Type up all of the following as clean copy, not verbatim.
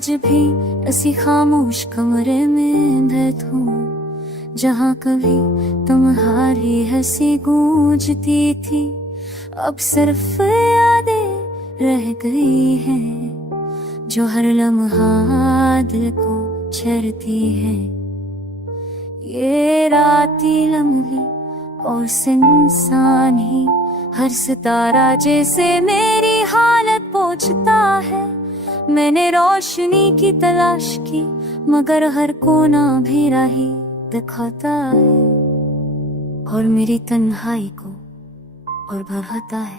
आज भी इसी खामोश कमरे में बैठ हूँ, जहाँ कभी तुम्हारी हंसी गूंजती थी। अब सिर्फ यादें रह गई हैं, जो हर लम्हा दिल को छेड़ती है। ये राती लम्हे और सुनसान ही, हर सितारा जैसे मेरी हालत पूछता है। मैंने रोशनी की तलाश की, मगर हर कोना भी राही दिखाता है, और मेरी तन्हाई को और बढ़ाता है।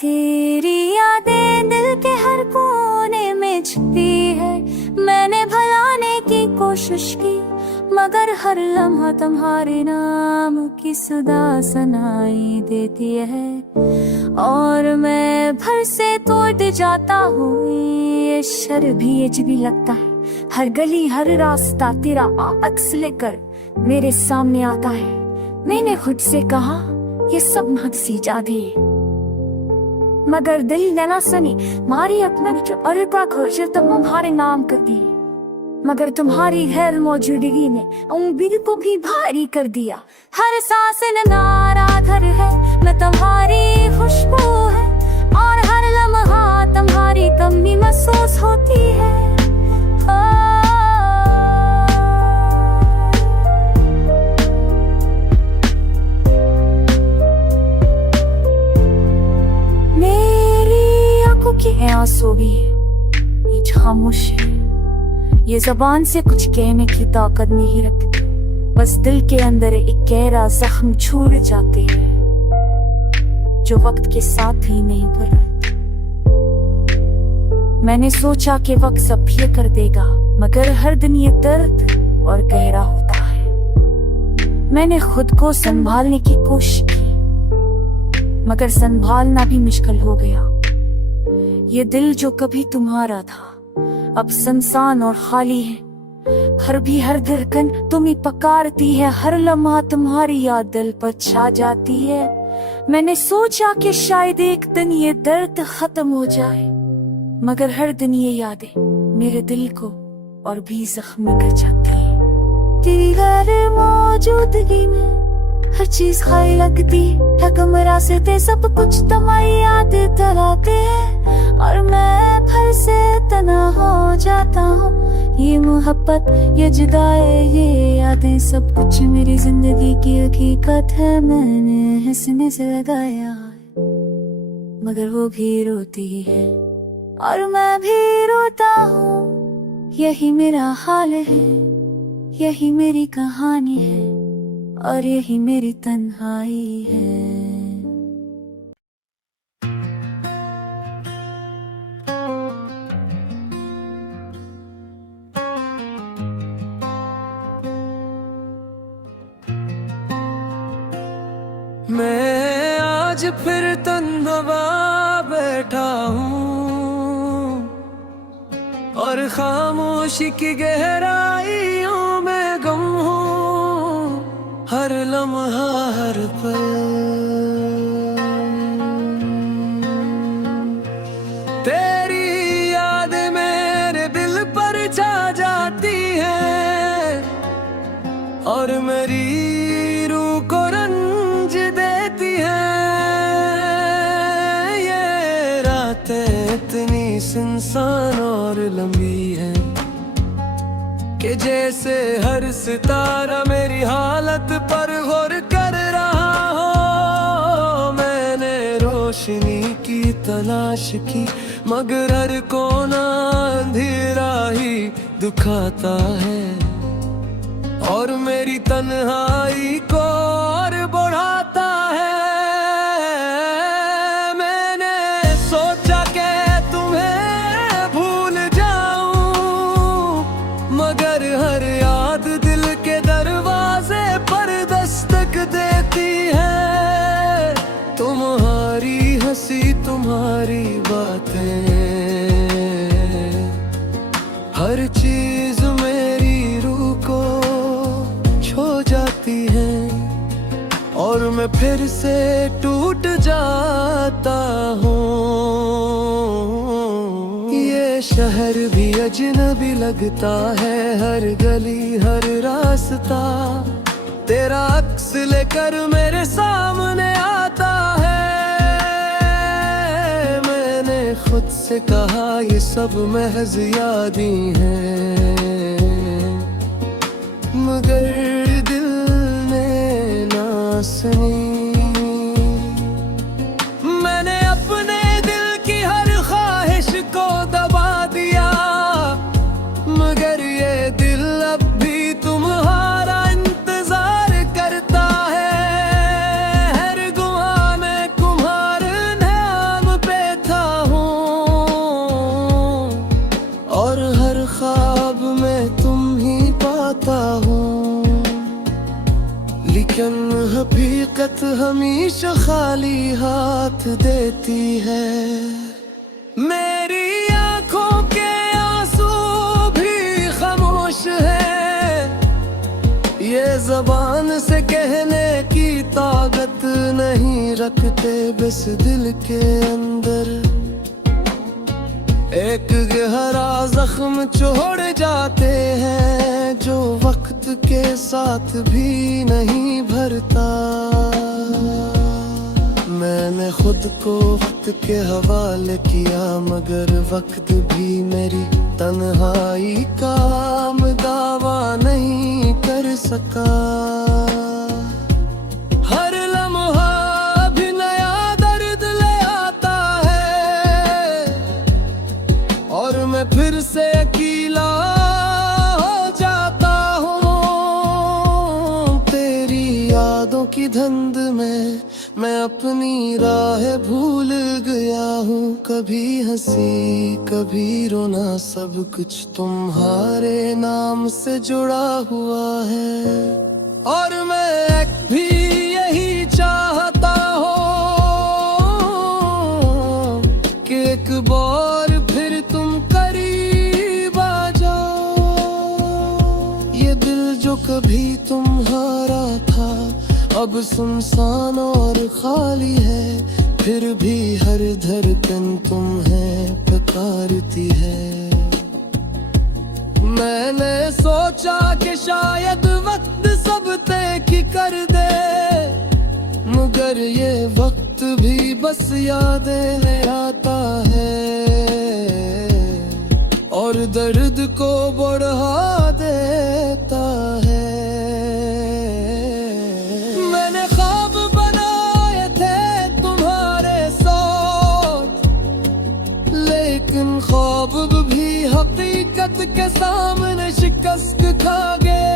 तेरी यादें दिल के हर कोने में छुपी है। मैंने भुलाने की कोशिश की, मगर हर लम्हा तुम्हारे नाम की सदा सुनाई देती है। और मैं भर से तोड़ जाता हूँ, ये शर भी अजब लगता है। हर गली हर रास्ता तेरा अक्स लेकर मेरे सामने आता है। मैंने खुद से कहा ये सब हद सी जादू, मगर दिल ने ना सुनी। मारी अपने और खोज तुम्हारे नाम कर दी, मगर तुम्हारी गैर मौजूदगी ने उम्मीद को भी भारी कर दिया। हर सांस नगारा घर है, मैं तुम्हारी खुशबू है, और हर लम्हा तुम्हारी कमी महसूस होती है। मेरी आंखों की आंसू भी ये खामोश है, ये जबान से कुछ कहने की ताकत नहीं रखती। बस दिल के अंदर एक गहरा जख्म छूट जाते हैं, जो वक्त के साथ ही नहीं भरते। मैंने सोचा कि वक्त सब ये कर देगा, मगर हर दिन ये दर्द और गहरा होता है। मैंने खुद को संभालने की कोशिश की, मगर संभालना भी मुश्किल हो गया। ये दिल जो कभी तुम्हारा था अब सुनसान और खाली है। हर धड़कन तुम्हें पकारती है, हर लम्हा तुम्हारी याद दिल पर छा जाती है। मैंने सोचा कि शायद एक दिन ये दर्द खत्म हो जाए, मगर हर दिन ये यादें मेरे दिल को और भी जख्मी कर जाती है। तेरी गैर मौजूदगी में हर चीज खाई लगती है, कमरा से ते सब कुछ तुम्हारी याद तराते हैं, और मैं फिर से तना हो जाता हूँ। ये मोहब्बत, ये जुदाई, ये यादें, सब कुछ मेरी जिंदगी की हकीकत है। मैंने हंसने से लगाया है, मगर वो भी रोती है, और मैं भी रोता हूँ। यही मेरा हाल है, यही मेरी कहानी है, और यही मेरी तन्हाई है। मैं आज फिर तन्हा बैठा हूँ, और खामोशी की गहराइयों में गम हूँ। हर लम्हा हर पल तेरी याद मेरे दिल पर छा जाती है, और मेरी रूह को रंज देती है। ये रातें इतनी सुनसान और लंबी है कि जैसे हर सितारा मेरी हालत पर गौर कर रहा हो। मैंने रोशनी की तलाश की, मगर हर कोना अंधेरा ही दिखाता है, और मेरी तन्हाई को और बढ़ाता है। मैंने सोचा कि तुम्हें भूल जाऊं, मगर हर याद दिल के दरवाजे पर दस्तक देती है। तुम्हारी हंसी, तुम्हारी बातें, हर चीज मेरी रूह को छू जाती है, और मैं फिर से टूट जाता हूँ। ये शहर भी अजनबी लगता है, हर गली हर रास्ता तेरा अक्स लेकर मेरे सामने आता है। मैंने खुद से कहा ये सब महज यादें हैं, मगर दिल ने ना सुनी। मैंने अपने दिल की हर ख्वाहिश को दबा दिया, मगर ये दिल अब भी तुम्हारा इंतजार करता है। हर गुआ में तुम्हारे नाम पे था हूँ, और हर ख्वाब में तुम ही पाता हूँ। लेकिन हकीकत हमेशा खाली हाथ देती है। मेरी आंखों के आंसू भी खामोश है, ये जबान से कहने की ताकत नहीं रखते, बस दिल के अंदर एक गहरा जख्म छोड़ जाते हैं, जो वक्त के साथ भी नहीं भरता। मैंने खुद को वक्त के हवाले किया, मगर वक्त भी मेरी तन्हाई का दावा नहीं कर सका। हर लम्हा भी नया दर्द ले आता है, और मैं फिर से अकेला हो जाता हूँ। तेरी यादों की धुंध में मैं अपनी राह भूल गया हूँ। कभी हंसी कभी रोना, सब कुछ तुम्हारे नाम से जुड़ा हुआ है। और मैं भी यही चाहता हूँ कि एक बार फिर तुम करीब आ जाओ। ये दिल जो कभी तुम्हारा था अब सुनसान और खाली है, फिर भी हर धड़कन तुम्हें पुकारती है। मैंने सोचा कि शायद वक्त सब तय कर दे, मगर ये वक्त भी बस यादें आता है, और दर्द को बढ़ा देता है। ख्वाब भी हकीकत के सामने शिकस्त खा गए।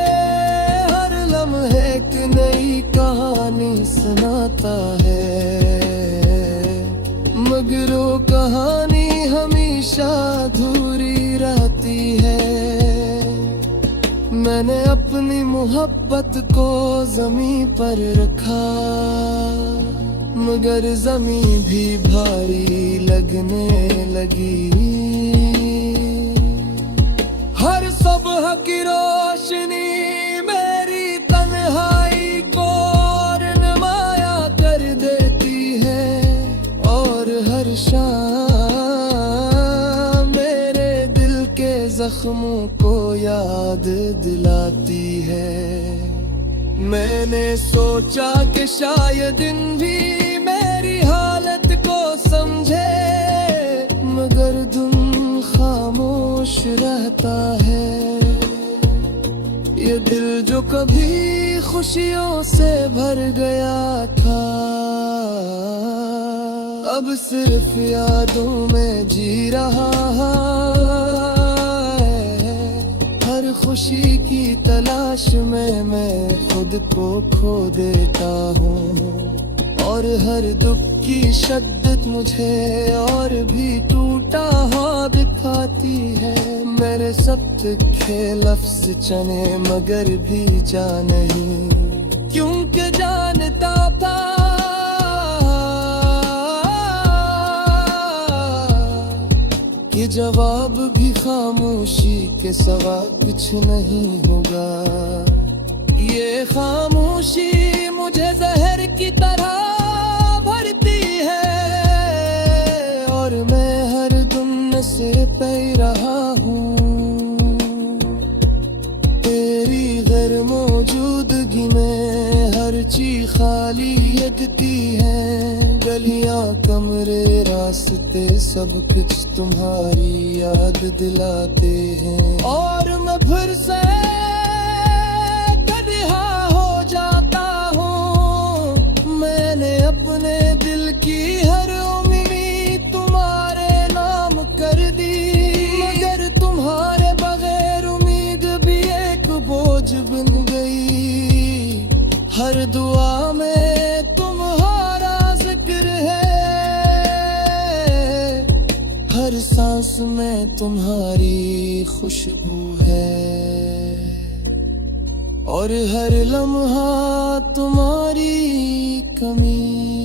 हर लम्हे एक नई कहानी सुनाता है, मगर वो कहानी हमेशा अधूरी रहती है। मैंने अपनी मोहब्बत को ज़मीं पर रखा, मगर ज़मीं भी भारी लगने लगी। हर सुबह की रोशनी मेरी तन्हाई को और नुमाया कर देती है, और हर शाम मेरे दिल के जख्मों को याद दिलाती है। मैंने सोचा कि शायद इन भी मेरी हालत को समझे, मगर तुम खामोश रहता है। ये दिल जो कभी खुशियों से भर गया था, अब सिर्फ यादों में जी रहा है। हर खुशी की तलाश में मैं खुद को खो देता हूँ, और हर दुख की शिद्दत मुझे और भी टूटा हुआ दिखाती है। मेरे सब के लफ्ज़ चने मगर भी जा नहीं, क्योंकि जानता था कि जवाब भी खामोशी के सिवा कुछ नहीं होगा। ये खामोशी मुझे जहर की तरह भरती है, और मैं हर दिन से पैरा मौजूदगी में हर चीज खाली लगती है। गलियां कमरे रास्ते सब कुछ तुम्हारी याद दिलाते हैं। और मैं फिर से तन्हा हो जाता हूँ। मैंने अपने दिल की हर उम्मीद तुम्हारे नाम कर दी, मगर तुम्हारे बगैर उम्मीद भी एक बोझ बन गई। हर दुआ में तुम्हारा जिक्र है, हर सांस में तुम्हारी खुशबू है, और हर लम्हा तुम्हारी कमी।